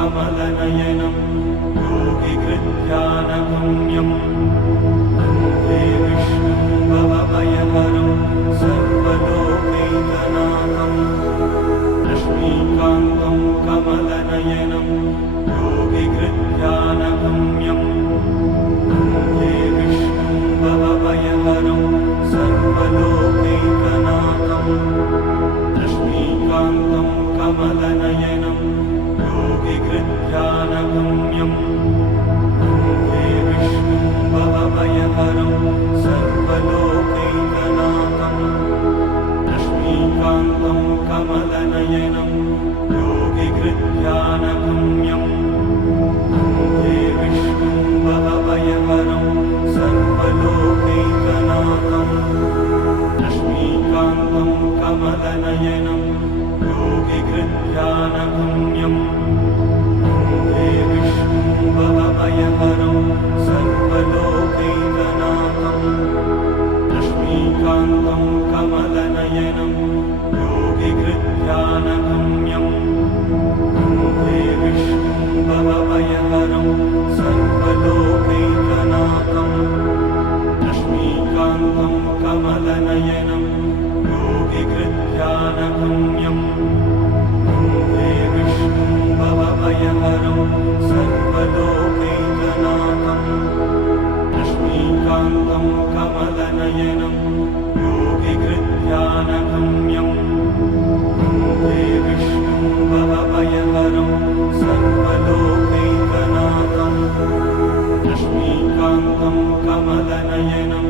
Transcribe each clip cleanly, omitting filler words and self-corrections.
कमलनयनं योगिकृध्यानगम्यं वन्दे विष्णुं भवभयहरं सर्वलोकैकनाथं लक्ष्मीकान्तं कमलनयनं योगिकृध्यानगम्यं वन्दे विष्णुं भवभयहरं सर्वलोकैकनाथं लक्ष्मीकान्तं कमलनयनं योगिकृध्यानगम्यं वन्दे विष्णुं भवभयहरं सर्वलोकैकनाथं लक्ष्मीकान्तं कमलनयनं योगिकृध्यानगम्यं वन्दे विष्णुं भवभयहरं सर्वलोकैकनाथं लक्ष्मीकान्तं कमलनयनं योगिकृध्यानगम्यं वन्दे विष्णुं भवभयहरं सर्वलोकैकनाथं लक्ष्मीकान्तं कमलनयनं योगिकृध्यानगम्यं वन्दे विष्णुं भवभयहरं सर्वलोकैकनाथं लक्ष्मीकान्तं कमलनयनं योगिकृध्यानगम्यं वन्दे विष्णुं भवभयहरं सर्वलोकैकनाथं लक्ष्मीकान्तं कमलनयनं योगिकृध्यानगम्यं वन्दे विष्णुं भवभयहरं सर्वलोकैकनाथं लक्ष्मीकान्तं कमलनयनं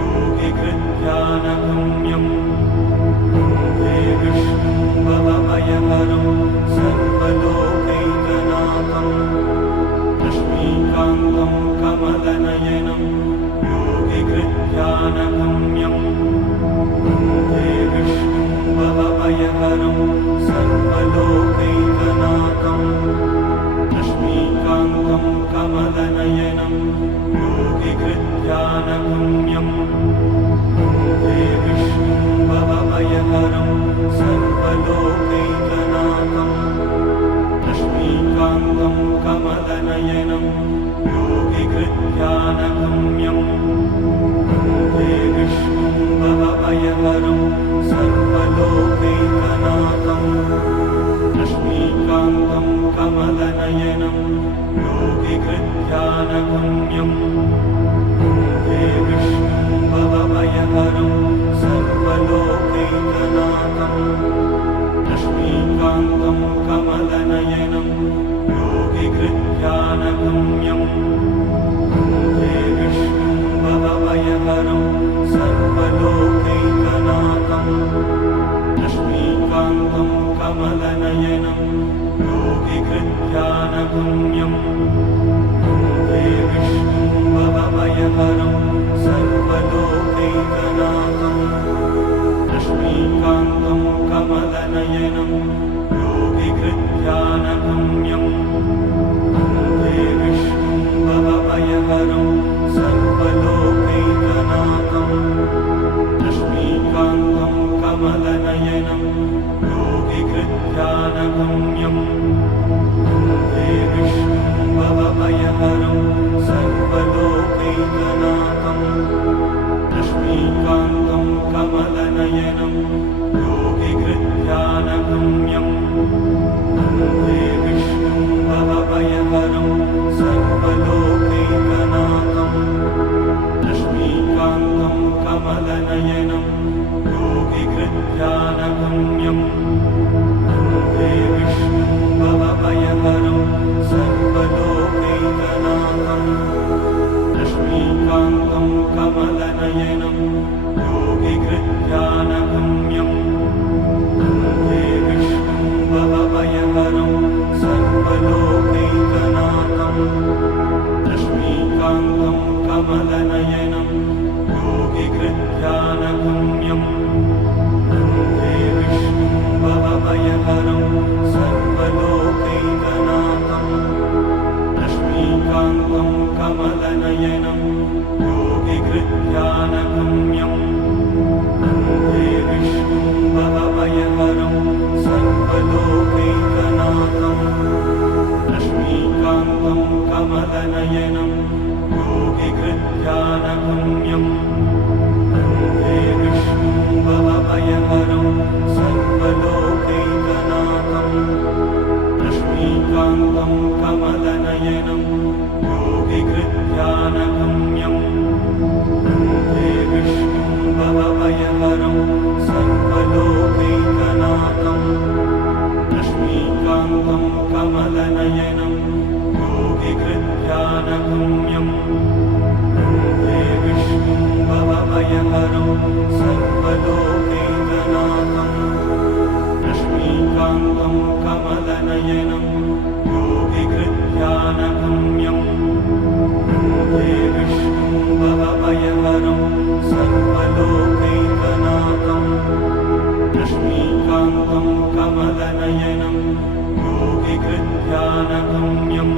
योगिकृध्यानगम्यं वन्दे विष्णुं भवभयहरं सर्वलोकैकनाथं लक्ष्मीकान्तं कमलनयनं योगिकृध्यानगम्यं वन्दे विष्णुं भवभयहरं सर्वलोकैकनाथं लक्ष्मीकान्तं कमलनयनं योगिकृध्यानगम्यं वन्दे विष्णुं भवभयहरं सर्वलोकैकनाथं लक्ष्मीकान्तं कमलनयनं योगिकृध्यानगम्यं वन्दे विष्णुं भवभयहरं सर्वलोकैकनाथं लक्ष्मीकान्तं कमलनयनं योगिकृध्यानगम्यं वन्दे विष्णुं भवभयहरं सर्वलोकैकनाथं लक्ष्मीकान्तं कमलनयनं योगिकृध्यानगम्यं वन्दे विष्णुं भवभयहरं सर्वलोकैकनाथं लक्ष्मीकान्तं कमलनयनं योगिकृध्यानगम्यं वन्दे विष्णुं भवभयहरं सर्वलोकैकनाथं लक्ष्मीकान्तं कमलनयनं योगिकृध्यानगम्यं वन्दे विष्णुं भवभयहरं सर्वलोकैकनाथं लक्ष्मीकान्तं कमलनयनं योगिकृध्यानगम्यं वन्दे विष्णुं भवभयहरं सर्वलोकैकनाथं लक्ष्मीकान्तं कमलनयनं योगिकृध्यानगम्यं वन्दे विष्णुं भवभयहरं सर्वलोकैकनाथं लक्ष्मीकान्तं कमलनयनं योगिकृध्यानगम्यं वन्दे विष्णुं भवभयहरं सर्वलोकैकनाथं लक्ष्मीकान्तं कमलनयनं योगिकृध्यानगम्यं वन्दे विष्णुं कमलनयनं योगिकृध्यानगम्यं वन्दे विष्णुं भवभयहरं सर्वलोकैकनाथं लक्ष्मीकान्तं कमलनयनं योगिकृध्यानगम्यं वन्दे विष्णुं भवभयहरं सर्वलोकैकनाथं लक्ष्मीकान्तं कमलनयनं योगिकृध्यानगम्यं वन्दे विष्णुं भवभयहरं सर्वलोकैकनाथं लक्ष्मीकान्तं कमलनयनं योगिकृध्यानगम्यं वन्दे विष्णुं भवभयहरं सर्वलोकैकनाथं लक्ष्मीकान्तं कमलनयनं योगिकृध्यानगम्यं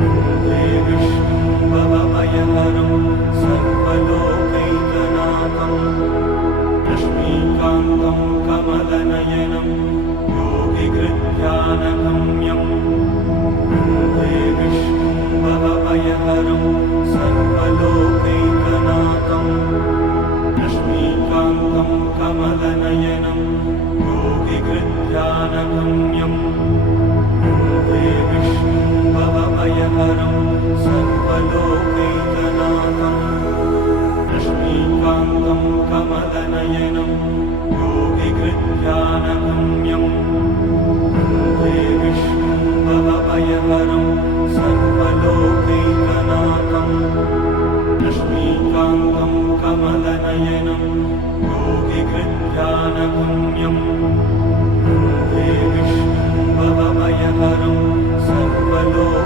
वन्दे विष्णुं भवभयहरं सर्वलोकैकनाथं लक्ष्मीकान्तं कमलनयनं योगिकृध्यानगम्यं वन्दे विष्णुं भवभयहरं सर्वलोकैकनाथं लक्ष्मीकान्तं कमलनयनं योगिकृध्यानगम्यं वन्दे विष्णुं भवभयहरं सर्वलोकैकनाथं लक्ष्मीकान्तं कमलनयनं योगिकृध्यानगम्यं वन्दे विष्णुं भवभयहरं सर्वलोकैकनाथं लक्ष्मीकान्तं कमलनयनं योगिकृध्यानगम्यं वन्दे विष्णुं भवभयहरं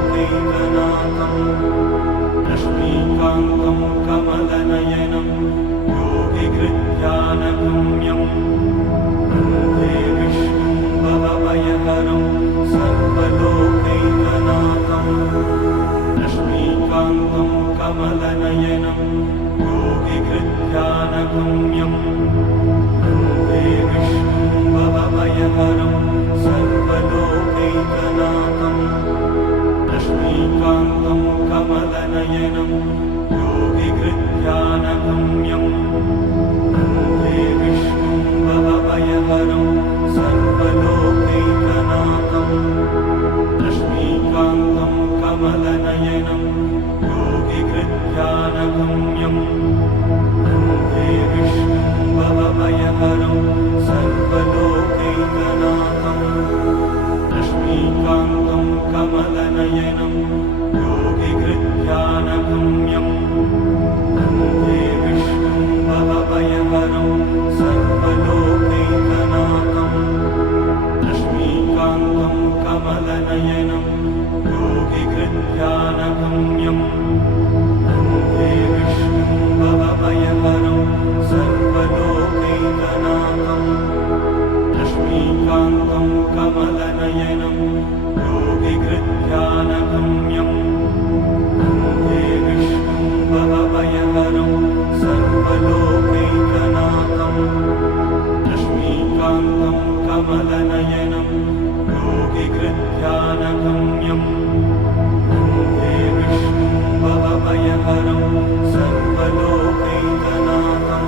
सर्वलोकैकनाथं लक्ष्मीकान्तं कमलनयनं योगिकृध्यानगम्यं वन्दे विष्णुं भवभयहरं सर्वलोकैकनाथं लक्ष्मीकान्तं कमलनयनं योगिकृध्यानगम्यं वन्दे विष्णुं भवभयहरं सर्वलोकैकनाथं लक्ष्मीकान्तं कमलनयनं योगिकृध्यानगम्यं वन्दे विष्णुं भवभयहरं सर्वलोकैकनाथं लक्ष्मीकान्तं कमलनयनं योगिकृध्यानगम्यं वन्दे विष्णुं भवभयहरं सर्वलोकैकनाथं लक्ष्मीकान्तं कमलनयनं योगिकृध्यानगम्यं वन्दे विष्णुं भवभयहरं सर्वलोकैकनाथं लक्ष्मीकान्तं कमलनयनं योगिकृध्यानगम्यं वन्दे विष्णुं भवभयहरं सर्वलोकैकनाथं लक्ष्मीकान्तं कमलनयनं योगिकृध्यानगम्यं वन्दे विष्णुं भवभयहरं सर्वलोकैकनाथं लक्ष्मीकान्तं कमलनयनं योगिकृध्यानगम्यं वन्दे विष्णुं भवभयहरं सर्वलोकैकनाथं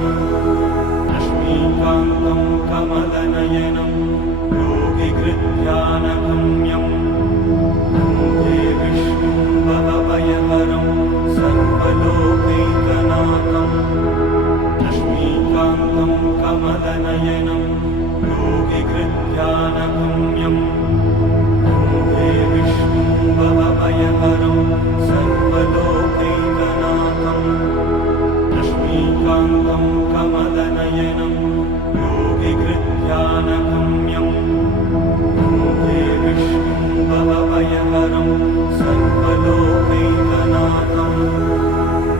लक्ष्मीकान्तं कमलनयनं योगिकृध्यानगम्यं वन्दे विष्णुं भवभयहरं सर्वलोकैकनाथं लक्ष्मीकान्तं कमलनयनं योगिकृध्यानगम्यं वन्दे विष्णुं भवभयहरं सर्वलोकैकनाथं लक्ष्मीकान्तं कमलनयनं योगिकृध्यानगम्यं वन्दे विष्णुं भवभयहरं सर्वलोकैकनाथं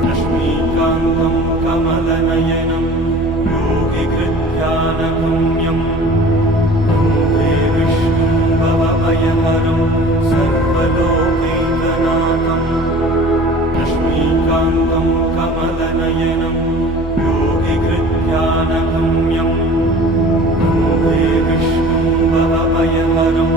लक्ष्मीकान्तं कमलनयनं योगिकृध्यानगम्यं वन्दे विष्णुं भवभयहरं सर्वलोकैकनाथं लक्ष्मीकान्तं कमलनयनं योगिकृध्यानगम्यं वन्दे विष्णुं भवभयहरं